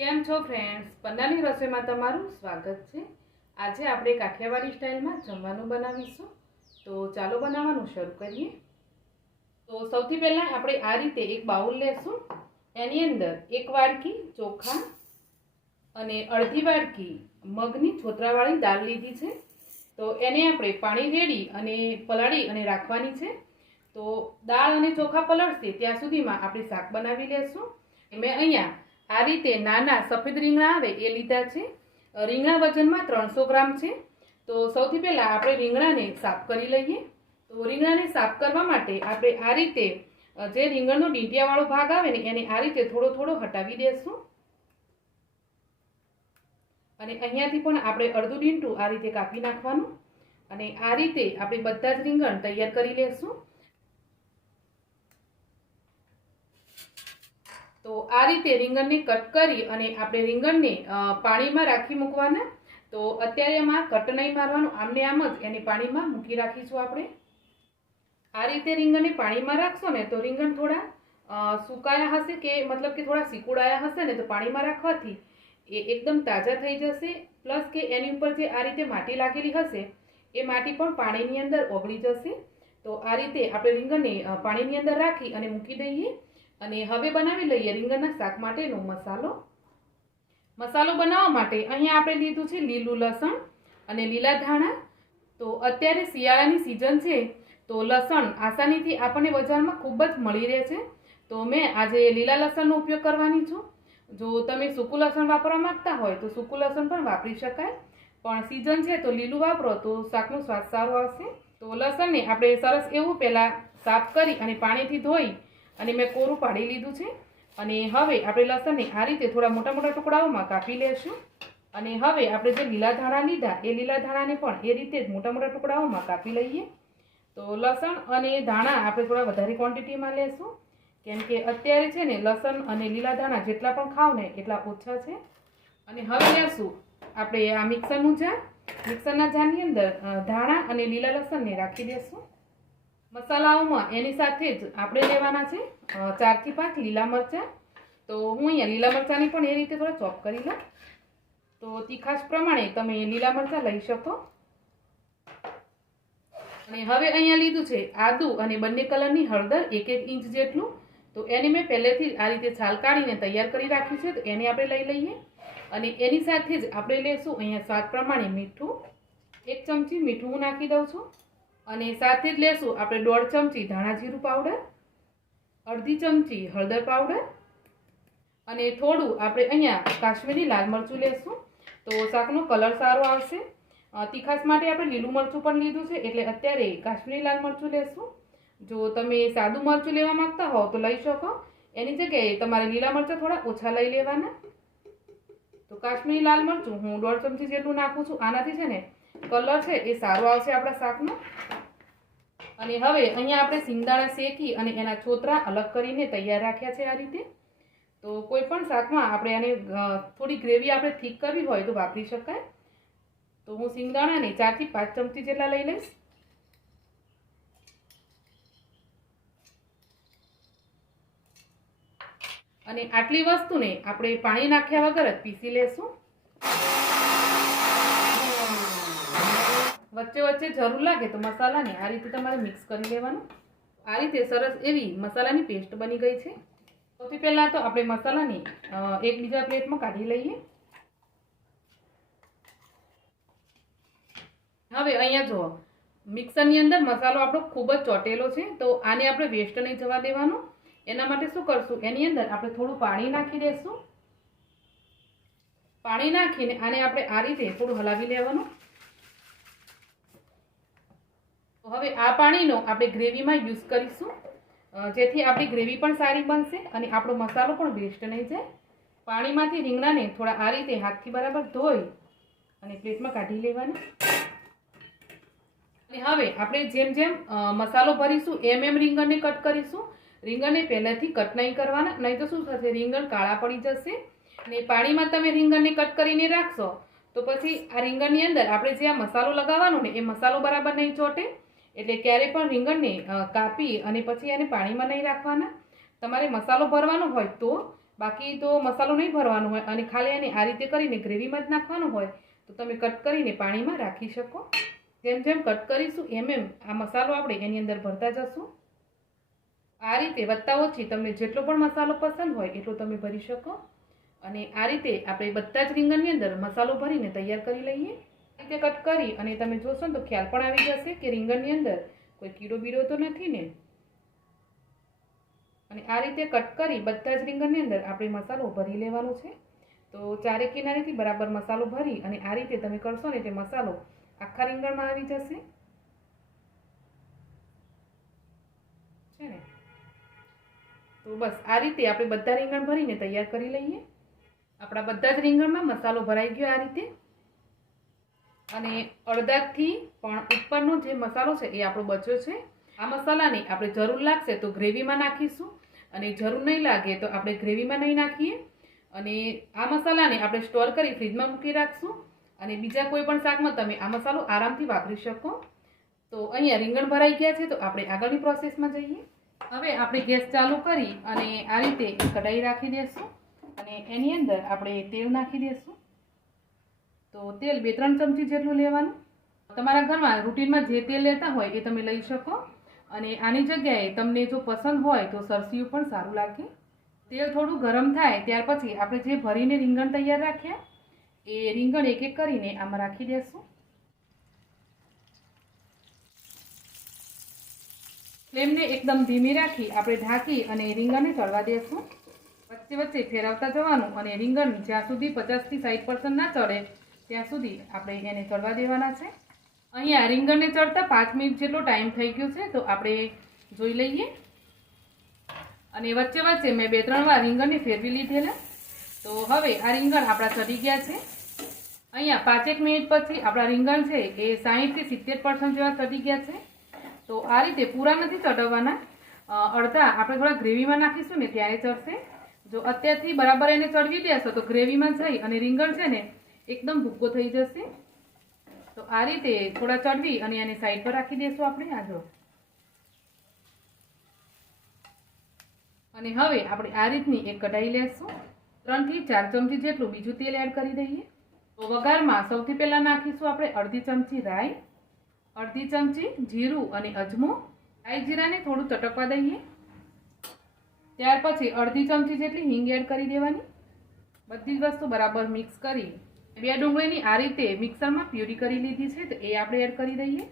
કેમ છો ફ્રેન્ડ્સ, પન્નાની રસોઈમાં તમારું સ્વાગત છે। આજે આપણે કાઠિયાવાડી સ્ટાઇલમાં જમવાનું બનાવીશું, તો ચાલો બનાવવાનું શરૂ કરીએ। તો સૌથી પહેલા આપણે આ રીતે એક બાઉલ લેશું। એની અંદર એક વાડકી ચોખા અને અડધી વાડકી મગની છોતરાવાળી દાળ લીધી છે। તો એને આપણે પાણી રેડી અને પલાળી અને રાખવાની છે। તો દાળ અને ચોખા પલળશે ત્યાં સુધીમાં આપણે શાક બનાવી લેશું। મેં અહીંયા આ રીતે નાના સફેદ રીંગણા આવે એ લીધા છે। રીંગણા વજનમાં 300 ગ્રામ છે। તો સૌથી પહેલાં આપણે રીંગણાને સાફ કરી લઈએ। તો રીંગણાને સાફ કરવા માટે આપણે આ રીતે જે રીંગણનો ડીંટિયાવાળો ભાગ આવે ને એને આ રીતે થોડો થોડો હટાવી દેશું। અને અહીંયાથી પણ આપણે અડધું ડીંટું આ રીતે કાપી નાખવાનું। અને આ રીતે આપણે બધા જ રીંગણ તૈયાર કરી લેશું। તો આ રીતે રીંગણને કટ કરી અને આપણે રીંગણને પાણીમાં રાખી મૂકવાના। તો અત્યારે એમાં કટ નહીં મારવાનું, આમને આમ જ એને પાણીમાં મૂકી રાખીશું આપણે। આ રીતે રીંગણને પાણીમાં રાખશો ને તો રીંગણ થોડા સુકાયા હશે કે મતલબ કે થોડા સિકુડાયા હશે ને તો પાણીમાં રાખવાથી એ એકદમ તાજા થઈ જશે। પ્લસ કે એની ઉપર જે આ રીતે માટી લાગેલી હશે એ માટી પણ પાણીની અંદર ઓગળી જશે। તો આ રીતે આપણે રીંગણને પાણીની અંદર રાખી અને મૂકી દઈએ। અને હવે બનાવી લઈએ રીંગણના શાક માટેનો મસાલો। મસાલો બનાવવા માટે અહીંયા આપણે લીધું છે લીલું લસણ અને લીલા ધાણા। તો અત્યારે શિયાળાની સિઝન છે તો લસણ આસાનીથી આપણને બજારમાં ખૂબ જ મળી રહે છે। તો મેં આજે લીલા લસણનો ઉપયોગ કરવાની છું। જો તમે સૂકું લસણ વાપરવા માંગતા હોય તો સૂકું લસણ પણ વાપરી શકાય, પણ સિઝન છે તો લીલું વાપરો તો શાકનો સ્વાદ સારો આવશે। તો લસણને આપણે સરસ એવું પહેલાં સાફ કરી અને પાણીથી ધોઈ અને મેં કોરું પાડી લીધું છે। અને હવે આપણે લસણને આ રીતે થોડા મોટા મોટા ટુકડાઓમાં કાપી લેશું। અને હવે આપણે જે લીલા ધાણા લીધા એ લીલા ધાણાને પણ એ રીતે જ મોટા મોટા ટુકડાઓમાં કાપી લઈએ। તો લસણ અને ધાણા આપણે થોડા વધારે ક્વોન્ટિટીમાં લેશું, કેમ કે અત્યારે છે ને લસણ અને લીલા ધાણા જેટલા પણ ખાવ ને એટલા ઓછા છે। અને હવે લેશું આપણે આ મિક્સરનું જાર। મિક્સરના જારની અંદર ધાણા અને લીલા લસણને રાખી દેશું। મસાલાઓમાં એની સાથે જ આપણે લેવાના છે 4 થી 5 લીલા મરચાં। તો હું અહીંયા લીલા મરચાંની પણ એ રીતે થોડા ચોપ કરી લઉં। તો તીખાશ પ્રમાણે તમે લીલા મરચાં લઈ શકો। અને હવે અહીંયા લીધું છે આદુ અને બંને કલરની હળદર 1 ઇંચ જેટલું। તો એને મેં પહેલેથી આ રીતે છાલ કાઢીને તૈયાર કરી રાખ્યું છે, તો એને આપણે લઈ લઈએ। અને એની સાથે જ આપણે લેશું અહીંયા સ્વાદ પ્રમાણે મીઠું। 1 ચમચી મીઠું હું નાખી દઉં છું। અને સાથે જ લેશું આપણે 1.5 ચમચી ધાણા જીરું પાવડર, અડધી ચમચી હળદર પાવડર અને થોડું આપણે અહીંયા કાશ્મીરી લાલ મરચું લેશું, તો શાકનો કલર સારો આવશે। તીખાશ માટે આપણે લીલું મરચું પણ લીધું છે એટલે અત્યારે કાશ્મીરી લાલ મરચું લેશું। જો તમે સાદું મરચું લેવા માંગતા હો તો લઈ શકો, એની જગ્યાએ તમારે લીલા મરચાં થોડા ઓછા લઈ લેવાના। તો કાશ્મીરી લાલ મરચું હું 1.5 ચમચી જેટલું નાખું છું। આનાથી છે ને કલર છે એ સારો આવશે આપણા શાકનો। અને હવે અહીંયા આપણે સિંગદાણા શેકી અને એના છોતરા અલગ કરીને તૈયાર રાખ્યા છે આ રીતે। તો કોઈ પણ શાકમાં આપણે આને થોડી ગ્રેવી આપણે થીક કરવી હોય તો વાપરી શકાય। તો હું સિંગદાણાને 4 થી 5 ચમચી જેટલા લઈ લઈશ। અને આટલી વસ્તુને આપણે પાણી નાખ્યા વગર જ પીસી લેશું। વચ્ચે વચ્ચે જરૂર લાગે તો મસાલાને આ રીતે તમારે મિક્સ કરી લેવાનું। આ રીતે સરસ એવી મસાલાની પેસ્ટ બની ગઈ છે। સૌથી પહેલાં તો આપણે મસાલાને એક બીજા પ્લેટમાં કાઢી લઈએ। હવે અહીંયા જુઓ, મિક્સરની અંદર મસાલો આપણો ખૂબ જ ચોટેલો છે, તો આને આપણે વેસ્ટ નહીં જવા દેવાનો। એના માટે શું કરશું, એની અંદર આપણે થોડું પાણી નાખી દઈશું। પાણી નાખીને આને આપણે આ રીતે થોડું હલાવી લેવાનું। હવે આ પાણીનો આપણે ગ્રેવીમાં યુઝ કરીશું, જેથી આપણી ગ્રેવી પણ સારી બનશે અને આપણો મસાલો પણ વેસ્ટ નહીં જાય। પાણીમાંથી રીંગણાને થોડા આ રીતે હાથથી બરાબર ધોઈ અને પ્લેટમાં કાઢી લેવાના। અને હવે આપણે જેમ જેમ મસાલો ભરીશું એમ એમ રીંગણને કટ કરીશું। રીંગણને પહેલાંથી કટ નહીં કરવાના, નહીં તો શું થશે, રીંગણ કાળા પડી જશે। અને પાણીમાં તમે રીંગણને કટ કરીને રાખશો તો પછી આ રીંગણની અંદર આપણે જે આ મસાલો લગાવવાનો ને એ મસાલો બરાબર નહીં ચોટે। એટલે ક્યારે પણ રીંગણને કાપી અને પછી એને પાણીમાં નહીં રાખવાના। તમારે મસાલો ભરવાનો હોય તો બાકી તો મસાલો નહીં ભરવાનો હોય અને ખાલી એને આ રીતે કરીને ગ્રેવીમાં જ નાખવાનું હોય તો તમે કટ કરીને પાણીમાં રાખી શકો. જેમ જેમ કટ કરીશું એમ એમ આ મસાલો આપણે એની અંદર ભરતા જશું. આ રીતે વત્તા ઓછી તમને જેટલો પણ મસાલો પસંદ હોય એટલો તમે ભરી શકો. અને આ રીતે આપણે બધા જ રીંગણની અંદર મસાલો ભરીને તૈયાર કરી લઈએ. આ રીતે કટ કરી અને તમે જોશો ને તો ખ્યાલ પણ આવી જશે કે રીંગણની અંદર કોઈ કીડો બીડો તો નથી ને. અને આ રીતે કટ કરી બધા જ રીંગણની અંદર આપણે મસાલો ભરી લેવાનો છે. તો ચારે કિનારેથી બરાબર મસાલો ભરી અને આ રીતે તમે કરશો ને તે મસાલો આખા રીંગણમાં આવી જશે છે ને. તો બસ આ રીતે આપણે બધા રીંગણ ભરીને તૈયાર કરી લઈએ. આપણા બધા જ રીંગણમાં મસાલો ભરાઈ ગયો આ રીતે. અને અડધાથી પણ ઉપરનો જે મસાલો છે એ આપણો બચ્યો છે. આ મસાલાની આપણે જરૂર લાગશે તો ગ્રેવીમાં નાખીશું અને જરૂર નહીં લાગે તો આપણે ગ્રેવીમાં નહીં નાખીએ. અને આ મસાલાને આપણે સ્ટોર કરી ફ્રીજમાં મૂકી રાખશું અને બીજા કોઈ પણ શાકમાં તમે આ મસાલો આરામથી વાપરી શકો. તો અહીંયા રીંગણ ભરાઈ ગયા છે તો આપણે આગળની પ્રોસેસમાં જઈએ. હવે આપણે ગેસ ચાલુ કરી અને આ રીતે કઢાઈ રાખી દઈશું અને એની અંદર આપણે તેલ નાખી દઈશું. તો તેલ 2-3 ચમચી જેટલું લેવાનું. તમારા ઘરમાં રૂટીનમાં જે તેલ લેતા હોય એ તમે લઈ શકો. અને આની જગ્યાએ તમને જો પસંદ હોય તો સરસિયું પણ સારું લાગે. તેલ થોડું ગરમ થાય ત્યાર પછી આપણે જે ભરીને રીંગણ તૈયાર રાખ્યા એ રીંગણ એક એક કરીને આમાં રાખી દઈશું. ફ્લેમને એકદમ ધીમી રાખી આપણે ઢાંકી અને રીંગણને ચડવા દઈશું. વચ્ચે વચ્ચે ફેરવતા જવાનું અને રીંગણ જ્યાં સુધી 50 થી 60% ના ચડે ત્યાં સુધી આપણે એને ચડવા દેવાના છે. અહીંયા રીંગણને ચડતા 5 મિનિટ જેટલો ટાઈમ થઈ ગયો છે તો આપણે જોઈ લઈએ. અને વચ્ચે વચ્ચે મેં 2-3 વાર રીંગણને ફેરવી લીધેલા. તો હવે આ રીંગણ આપણા ચડી ગયા છે. અહીંયા 5-1 મિનિટ પછી આપણા રીંગણ છે એ 60 થી 70% જેવા ચડી ગયા છે. તો આ રીતે પૂરા નથી ચડવવાના. અડધા આપણે થોડા ગ્રેવીમાં નાખીશું ને ત્યારે ચડશે. જો અત્યારથી બરાબર એને ચડવી દેશો તો ગ્રેવીમાં જઈ અને રીંગણ છે ને એકદમ ભૂક્કો થઈ જશે. તો આ રીતે થોડા ચડવી અને એને સાઈડ પર રાખી દઈશું આપણે. આ જો. અને હવે આપણે આ રીતની એક કઢાઈ લેશું. 3 થી 4 ચમચી જેટલું બીજું તેલ એડ કરી દઈએ. તો વઘારમાં સૌથી પહેલાં નાખીશું આપણે અડધી ચમચી રાઈ, અડધી ચમચી જીરું અને અજમો. રાઈ જીરાને થોડું ચટકવા દઈએ. ત્યાર પછી અડધી ચમચી જેટલી હિંગ એડ કરી દેવાની. બધી જ વસ્તુ બરાબર મિક્સ કરી 2 ડુંગળીની આ રીતે મિક્સરમાં પ્યુરી કરી લીધી છે તો એ આપણે એડ કરી દઈએ.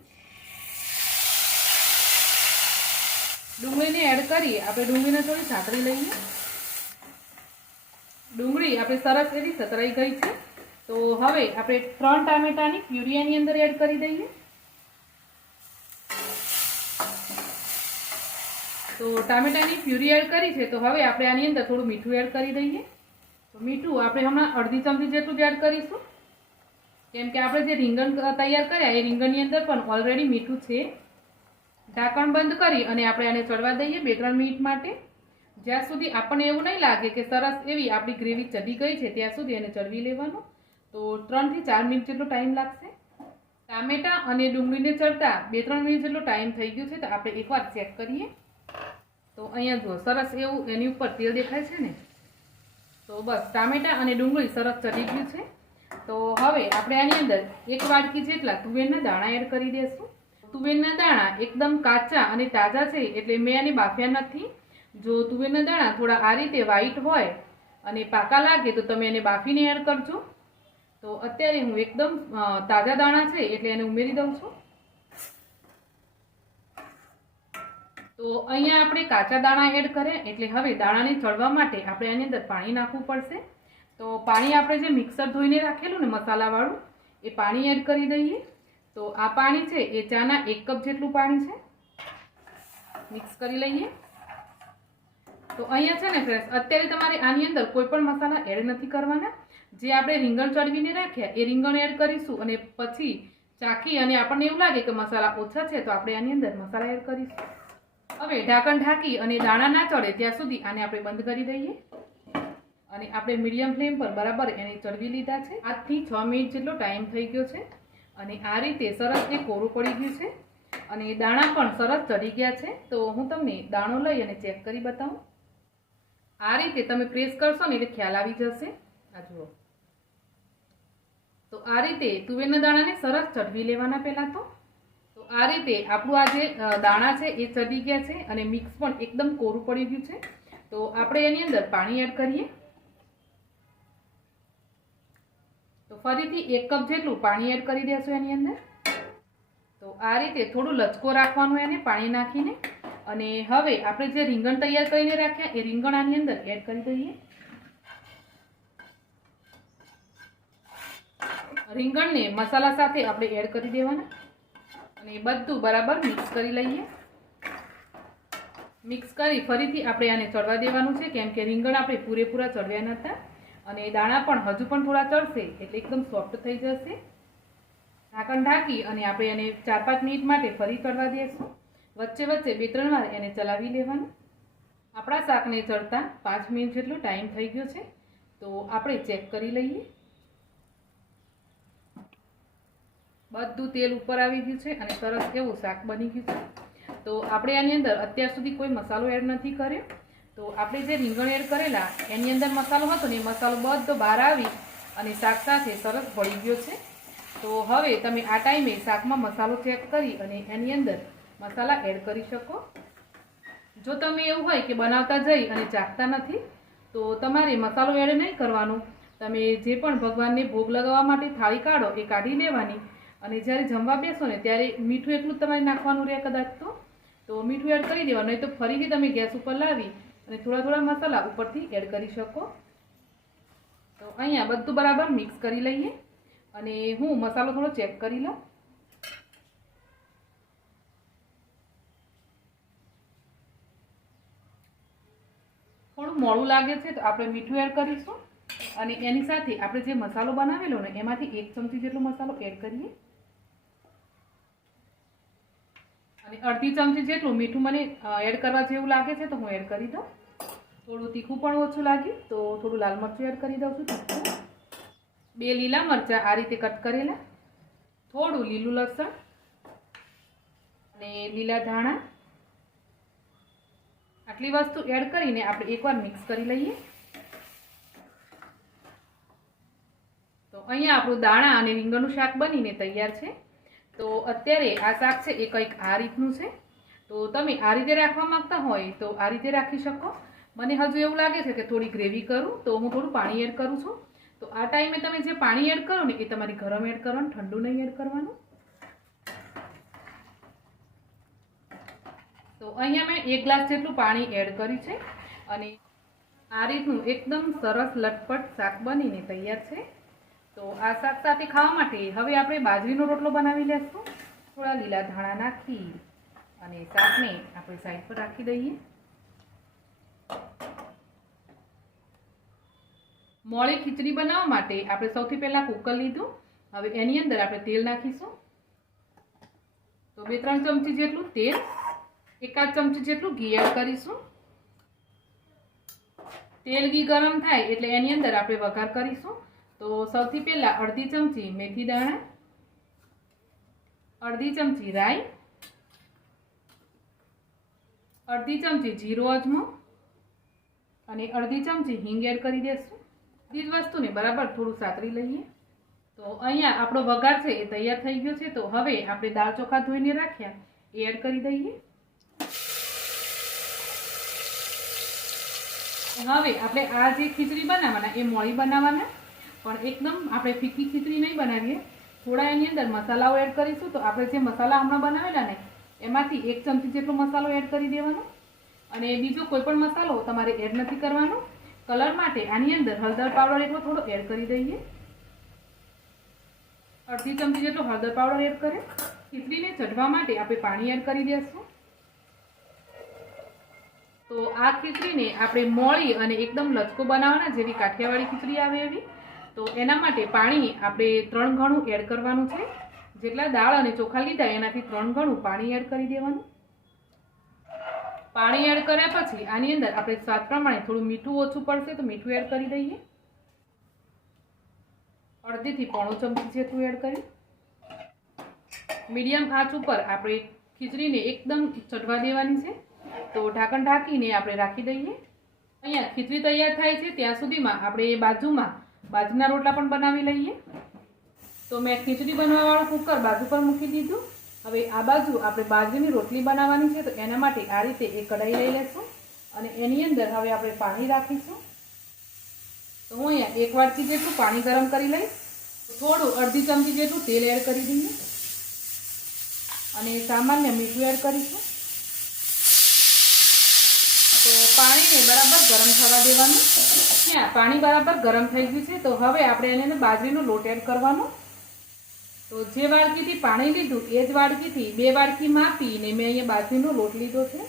ડુંગળીને એડ કરી આપણે ડુંગળીને થોડી સાતરી લઈએ. ડુંગળી આપણે સરસ એવી સતરાઈ ગઈ છે. તો હવે આપણે 3 ટામેટાની પ્યુરી એની અંદર એડ કરી દઈએ. તો ટામેટાની પ્યુરી એડ કરી છે તો હવે આપણે આની અંદર થોડું મીઠું એડ કરી દઈએ. તો મીઠું આપણે હમણાં અડધી ચમચી જેટલું જ એડ કરીશું કેમ કે આપણે જે રીંગણ તૈયાર કર્યા એ રીંગણની અંદર પણ ઓલરેડી મીઠું છે. ઢાંકણ બંધ કરી અને આપણે આને ચડવા દઈએ 2-3 મિનિટ માટે. જ્યાં સુધી આપણને એવું નહીં લાગે કે સરસ એવી આપણી ગ્રેવી ચડી ગઈ છે ત્યાં સુધી એને ચડવી લેવાનું. તો 3 થી 4 મિનિટ જેટલો ટાઈમ લાગશે. ટામેટા અને ડુંગળીને ચડતા 2-3 મિનિટ જેટલો ટાઈમ થઈ ગયો છે તો આપણે એકવાર ચેક કરીએ. તો અહીંયા જુઓ સરસ એવું એની ઉપર તેલ દેખાય છે ને. તો બસ ટામેટા અને ડુંગળી સરસ ચડી ગયું છે. તો હવે આપણે આની અંદર 1 વાટકી જેટલા તુવેરના દાણા એડ કરી દઈશું. તુવેરના દાણા એકદમ કાચા અને તાજા છે એટલે મેં આને બાફ્યા નથી. જો તુવેરના દાણા થોડા આ રીતે વ્હાઈટ હોય અને પાકા લાગે તો તમે એને બાફીને એડ કરજો. તો અત્યારે હું એકદમ તાજા દાણા છે એટલે એને ઉમેરી દઉં છું. તો અહીંયા આપણે કાચા દાણા એડ કર્યા એટલે હવે દાણાને ચડવા માટે આપણે આની અંદર પાણી નાખવું પડશે. તો પાણી આપણે જે મિક્સર ધોઈને રાખેલું ને મસાલાવાળું એ પાણી એડ કરી દઈએ. તો આ પાણી છે એ ચાના 1 કપ જેટલું પાણી છે. મિક્સ કરી લઈએ. તો અહીંયા છે ને ફ્રેન્ડ્સ અત્યારે તમારે આની અંદર કોઈ પણ મસાલા એડ નથી કરવાના. જે આપણે રીંગણ ચડવીને રાખ્યા એ રીંગણ એડ કરીશું અને પછી ચાખી અને આપણને એવું લાગે કે મસાલા ઓછા છે તો આપણે આની અંદર મસાલા એડ કરીશું. હવે ઢાંકણ ઢાંકી અને દાણા ના ચડે ત્યાં સુધી આને આપણે બંધ કરી દઈએ. અને આપણે મીડિયમ ફ્લેમ પર બરાબર એને ચડવી લીધા છે. 5 થી 6 મિનિટ જેટલો ટાઈમ થઈ ગયો છે. અને આ રીતે સરસ એ કોરું પડી ગયું છે અને દાણા પણ સરસ ચડી ગયા છે. તો હું તમને દાણો લઈ અને ચેક કરી બતાવું. આ રીતે તમે પ્રેસ કરશો ને એટલે ખ્યાલ આવી જશે. આ જુઓ. તો આ રીતે તુવેરના દાણાને સરસ ચડવી લેવાના પહેલાં તો આ રીતે આપણું આ જે દાણા છે એ ચડી ગયા છે અને મિક્સ પણ એકદમ કોરું પડી ગયું છે. તો આપણે એની અંદર પાણી એડ કરીએ. તો ફરીથી 1 કપ જેટલું પાણી એડ કરી દેશું એની અંદર. તો આ રીતે થોડું લચકો રાખવાનું એને પાણી નાખીને. અને હવે આપણે જે રીંગણ તૈયાર કરીને રાખ્યા એ રીંગણ આની અંદર એડ કરી દઈએ. રીંગણને મસાલા સાથે આપણે એડ કરી દેવાના અને બધું બરાબર મિક્સ કરી લઈએ. મિક્સ કરી ફરીથી આપણે આને ચડવા દેવાનું છે, કેમ કે રીંગણ આપણે પૂરેપૂરા ચડવ્યા નહોતા અને દાણા પણ હજુ પણ થોડા ચડશે એટલે એકદમ સોફ્ટ થઈ જશે. ઢાંકણ ઢાંકી અને આપણે એને 4-5 મિનિટ માટે ફરી ચડવા દઈશું. વચ્ચે વચ્ચે 2-3 વાર એને ચલાવી લેવાનું. આપણા શાકને ચડતા 5 મિનિટ જેટલો ટાઈમ થઈ ગયો છે. તો આપણે ચેક કરી લઈએ. બધું તેલ ઉપર આવી ગયું છે અને સરસ એવું શાક બની ગયું છે. તો આપણે આની અંદર અત્યાર સુધી કોઈ મસાલો એડ નથી કર્યો. તો આપણે જે રીંગણ એડ કરેલા એની અંદર મસાલો હતો ને એ મસાલો બધો બહાર આવી અને શાક સાથે સરસ ભળી ગયો છે. તો હવે તમે આ ટાઈમે શાકમાં મસાલો ચેક કરી અને એની અંદર મસાલા એડ કરી શકો. જો તમે એવું હોય કે બનાવતા જઈ અને ચાખતા નથી તો તમારે મસાલો એડ નહીં કરવાનો. તમે જે પણ ભગવાનને ભોગ લગાવવા માટે થાળી કાઢો એ કાઢી લેવાની અને જ્યારે જમવા બેસો ને ત્યારે મીઠું એટલું જ તમારે નાખવાનું રહે કદાચ તો મીઠું એડ કરી દેવાનું. નહીં તો ફરીથી તમે ગેસ ઉપર લાવી અને થોડા થોડા મસાલા ઉપરથી એડ કરી શકો. તો અહીંયા બધું બરાબર મિક્સ કરી લઈએ અને હું મસાલો થોડો ચેક કરી લઉં. થોડું મોડું લાગે છે તો આપણે મીઠું એડ કરીશું અને એની સાથે આપણે જે મસાલો બનાવેલો ને એમાંથી 1 ચમચી જેટલો મસાલો એડ કરીએ અને અડધી ચમચી જેટલું મીઠું મને એડ કરવા જેવું લાગે છે તો હું એડ કરી દઉં. થોડું તીખું પણ ઓછું લાગ્યું તો થોડું લાલ મરચું એડ કરી દઉં છું. 2 લીલા મરચાં આ રીતે કટ કરેલા, થોડું લીલું લસણ અને લીલા ધાણા. આટલી વસ્તુ એડ કરીને આપણે એકવાર મિક્સ કરી લઈએ. તો અહીંયા આપણું દાણા અને રીંગણનું શાક બનીને તૈયાર છે. તો અત્યારે આ શાક છે એ કંઈક આ રીતનું છે. તો તમે આ રીતે રાખવા માંગતા હોય તો આ રીતે રાખી શકો. મને હજુ એવું લાગે છે કે થોડી ગ્રેવી કરું તો હું થોડું પાણી એડ કરું છું. તો આ ટાઈમે તમે જે પાણી એડ કરો ને એ તમારી ગરમ એડ કરવાનું, ઠંડુ નહીં એડ કરવાનું. તો અહીંયા મેં 1 ગ્લાસ જેટલું પાણી એડ કર્યું છે અને આ રીતનું એકદમ સરસ લટપટ શાક બનીને તૈયાર છે. તો આ શાક સાથે ખાવા માટે હવે આપણે બાજરીનો રોટલો બનાવી લેશું. થોડા લીલા ધાણા નાખી અને શાકને આપણે સાઈડ પર રાખી દઈએ. મોળી ખીચડી બનાવવા માટે આપણે સૌથી પહેલાં કુકર લીધું. હવે એની અંદર આપણે તેલ નાખીશું. તો 2-3 ચમચી જેટલું તેલ, 1 ચમચી જેટલું ઘી એડ કરીશું. તેલ ઘી ગરમ થાય એટલે એની અંદર આપણે વઘાર કરીશું. તો સૌથી પહેલાં અડધી ચમચી મેથી દાણા, અડધી ચમચી રાઈ, અડધી ચમચી જીરો અજમો અને અડધી ચમચી હિંગ એડ કરી દઈશું. બધી જ વસ્તુને બરાબર થોડું સાતરી લઈએ. તો અહીંયા આપણો વઘાર છે એ તૈયાર થઈ ગયો છે. તો હવે આપણે દાળ ચોખા ધોઈને રાખ્યા એ એડ કરી દઈએ. હવે આપણે આ જે ખીચડી બનાવવાના એ મોળી બનાવવાના, પણ એકદમ આપણે ફીકી ખીચડી નહીં બનાવીએ. થોડા એની અંદર મસાલાઓ એડ કરીશું. તો આપણે જે મસાલા હમણાં બનાવેલા ને એમાંથી 1 ચમચી જેટલો મસાલો એડ કરી દેવાનો અને બીજો કોઈ પણ મસાલો તમારે એડ નથી કરવાનો. કલર માટે આની અંદર હળદર પાવડર એટલો થોડો એડ કરી દઈએ. અડધી ચમચી જેટલો હળદર પાવડર એડ કરે. ખીચડીને ચઢવા માટે આપણે પાણી એડ કરી દઈશું. તો આ ખીચડીને આપણે મોળી અને એકદમ લચકો બનાવવાના, જેવી કાઠિયાવાડી ખીચડી આવે એવી. તો એના માટે પાણી આપણે 3 ગણું એડ કરવાનું છે. જેટલા દાળ અને ચોખા લીધા એનાથી 3 ગણું પાણી એડ કરી દેવાનું. પાણી એડ કર્યા પછી આની અંદર આપણે સ્વાદ પ્રમાણે થોડું મીઠું ઓછું પડશે તો મીઠું એડ કરી દઈએ. અડધીથી પોણો ચમચી જેટલું એડ કરી મીડિયમ આંચ ઉપર આપણે ખીચડીને એકદમ ચડવા દેવાની છે. તો ઢાંકણ ઢાંકીને આપણે રાખી દઈએ. અહીંયા ખીચડી તૈયાર થાય છે ત્યાં સુધીમાં આપણે બાજુમાં બાજરીના રોટલા પણ બનાવી લઈએ. તો મેં ખીચડી બનાવવાવાળું કુકર બાજુ પર મૂકી દીધું. હવે આ બાજુ આપણે બાજરીની રોટલી બનાવવાની છે, તો એના માટે આ રીતે એક કઢાઈ લઈ લઈશું અને એની અંદર હવે આપણે પાણી રાખીશું. તો હું અહીંયા 1 વાટકી જેટલું પાણી ગરમ કરી લઈશ. થોડું અડધી ચમચી જેટલું તેલ એડ કરી દઈએ અને સામાન્ય મીઠું એડ કરીશું. તો પાણીને બરાબર ગરમ થવા દેવાનું. ત્યાં પાણી બરાબર ગરમ થઈ ગયું છે, તો હવે આપણે એને બાજરીનો લોટ એડ કરવાનો. તો જે વાડકીથી પાણી લીધું એ જ વાડકીથી 2 વાડકી માપીને મેં અહીંયા બાજરીનો લોટ લીધો છે.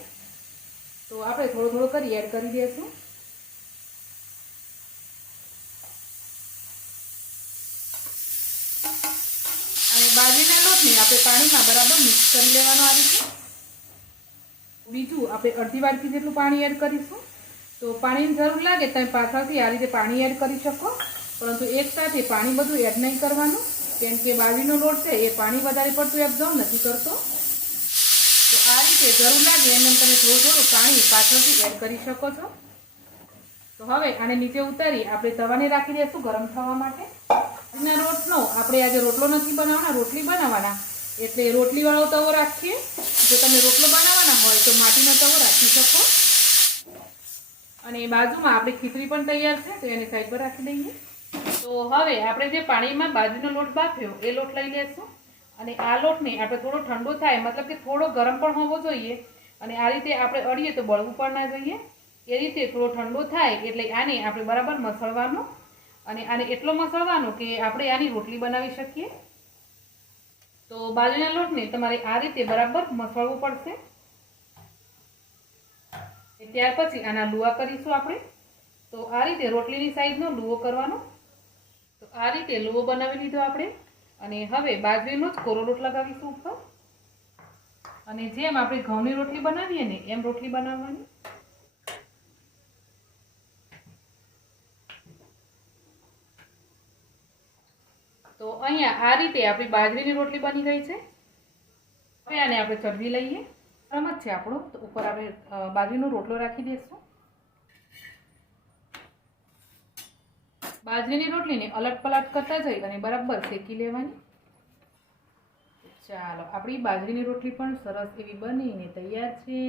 તો આપણે થોડો થોડો કરી એડ કરી દઈશું. અને બાજરીના લોટને આપણે પાણીમાં બરાબર મિક્સ કરી લેવાનો આ રીતે. બીજું આપણે અડધી વાડકી જેટલું પાણી એડ કરીશું. તો પાણીની જરૂર લાગે તમે પાછળથી આ રીતે પાણી એડ કરી શકો, પરંતુ એકસાથે પાણી બધું એડ નહીં કરવાનું, કેમ કે બાજરીનો લોટ છે એ પાણી વધારે પડતું એબ્ઝોર્બ નથી કરતો. તો આ રીતે જરૂર લાગે એમ તમે થોડું થોડું પાણી પાછળથી એડ કરી શકો છો. તો હવે આને નીચે ઉતારી આપણે તવાને રાખી દઈશું ગરમ થવા માટે. એના રોટનો આપણે આજે રોટલો નથી બનાવવાના, રોટલી બનાવવાના, એટલે રોટલીવાળો તવો રાખીએ. જો તમે રોટલો બનાવવાના હોય તો માટીનો તવો રાખી શકો. અને બાજુમાં આપણે ખીચડી પણ તૈયાર છે, તો એને સાઈડ પર રાખી દઈએ. તો હવે આપણે જે પાણીમાં બાજરીનો લોટ બાફ્યો એ લોટ લઈ લઈશું અને આ લોટને આપણે થોડો ઠંડો થાય, મતલબ કે થોડો ગરમ પણ હોવો જોઈએ અને આ રીતે આપણે અડીએ તો બળવું પણ ના જોઈએ. એ રીતે થોડો ઠંડો થાય એટલે આને આપણે બરાબર મસળવાનો અને આને એટલો મસળવાનો કે આપણે આની રોટલી બનાવી શકીએ. તો બાજરીના લોટને તમારે આ રીતે બરાબર મસળવું પડશે. ત્યાર પછી આના લુવા કરીશું આપણે. તો આ રીતે રોટલીની સાઈઝનો લુવો કરવાનો. તો આ રીતે લુવો બનાવી લીધો આપણે અને હવે બાજરીનો જ કોરો લોટ લગાવીશું ઉપર અને જેમ આપણે ઘઉંની રોટલી બનાવીએ ને એમ રોટલી બનાવવાની. તો અહીંયા આ રીતે આપણી બાજરીની રોટલી બની ગઈ છે. હવે આને આપણે ચડવી લઈએ. ગરમ જ છે આપણો, તો ઉપર આપણે બાજરીનો રોટલો રાખી દઈશું. બાજરીની રોટલીને અલટ પલટ કરતા જઈ અને બરાબર શેકી લેવાની. ચાલો, આપણી બાજરીની રોટલી પણ સરસ એવી બનીને તૈયાર છે.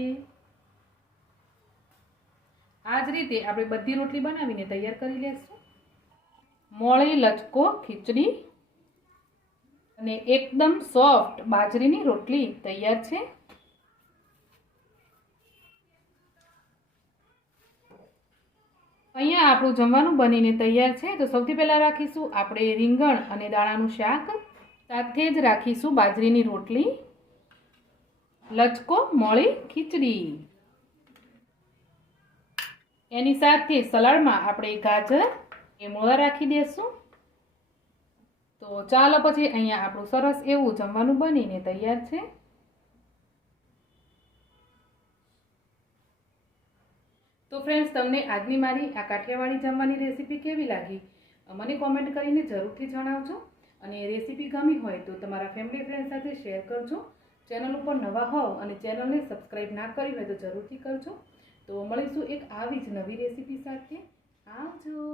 આ જ રીતે આપણે બધી રોટલી બનાવીને તૈયાર કરી લેશું. મોળી લચકો ખીચડી અને એકદમ સોફ્ટ બાજરીની રોટલી તૈયાર છે. અહીંયા આપણું જમવાનું બનીને તૈયાર છે. તો સૌથી પહેલાં રાખીશું આપણે રીંગણ અને દાણાનું શાક, સાથે જ રાખીશું બાજરીની રોટલી, લચકો મોળી ખીચડી. એની સાથે સલાડમાં આપણે ગાજર એ મૂળા રાખી દઈશું. તો ચાલો પછી અહીંયા આપણું સરસ એવું જમવાનું બનીને તૈયાર છે. તો ફ્રેન્ડ્સ, તમને આજની મારી આ કાઠિયાવાડી જમવાની રેસીપી કેવી લાગી મને કોમેન્ટ કરીને જરૂરથી જણાવજો. અને રેસીપી ગમી હોય તો તમારા ફેમિલી ફ્રેન્ડ સાથે શેર કરજો. ચેનલ ઉપર નવા હોવ અને ચેનલને સબસ્ક્રાઈબ ના કરી હોય તો જરૂરથી કરજો. તો મળીશું એક આવી જ નવી રેસીપી સાથે. આવજો.